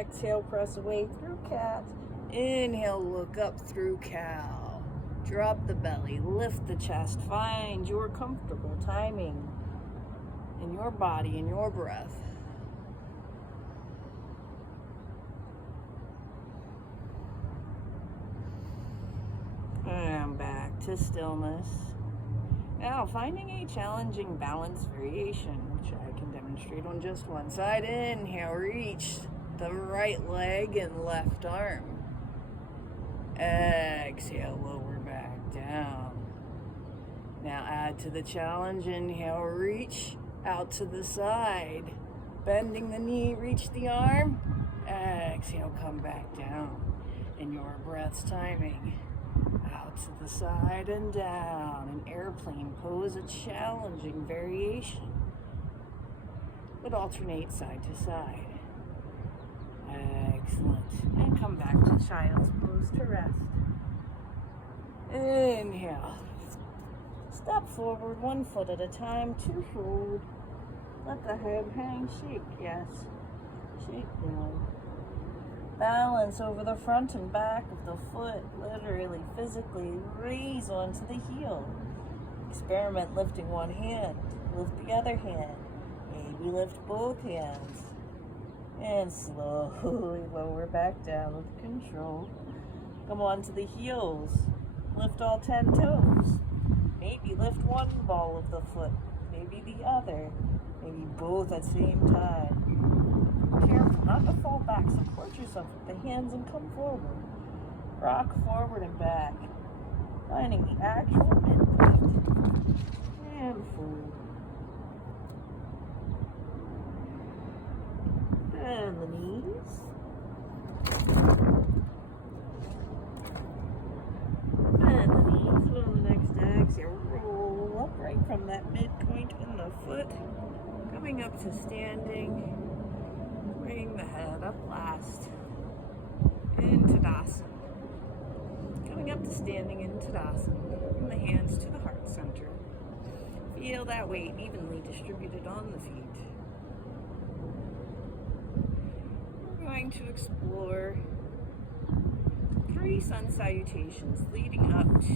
Exhale, press away through cat. Inhale, look up through cow. Drop the belly, lift the chest. Find your comfortable timing in your body, in your breath. And back to stillness. Now, finding a challenging balance variation, which I can demonstrate on just one side. Inhale, reach the right leg and left arm. Exhale, lower back down. Now add to the challenge. Inhale, reach out to the side. Bending the knee, reach the arm. Exhale, come back down. In your breath's timing. Out to the side and down. An airplane pose, a challenging variation. Would alternate side to side. Excellent. And come back to child's pose to rest. Inhale. Step forward 1 foot at a time to hold. Let the head hang. Shake, yes. Shake down. Balance over the front and back of the foot. Literally, physically raise onto the heel. Experiment lifting one hand. Lift the other hand. Maybe lift both hands. And slowly lower back down with control. Come on to the heels. Lift all 10 toes. Maybe lift one ball of the foot. Maybe the other. Maybe both at the same time. Careful not to fall back. Support yourself with the hands and come forward. Rock forward and back. Finding the actual midpoint. And forward. Bend the knees. Bend the knees. And on the next exhale, roll up right from that midpoint in the foot. Coming up to standing. Bring the head up last. Into Tadasana. Coming up to standing in Tadasana. Bring the hands to the heart center. Feel that weight evenly distributed on the feet. Going to explore 3 sun salutations leading up to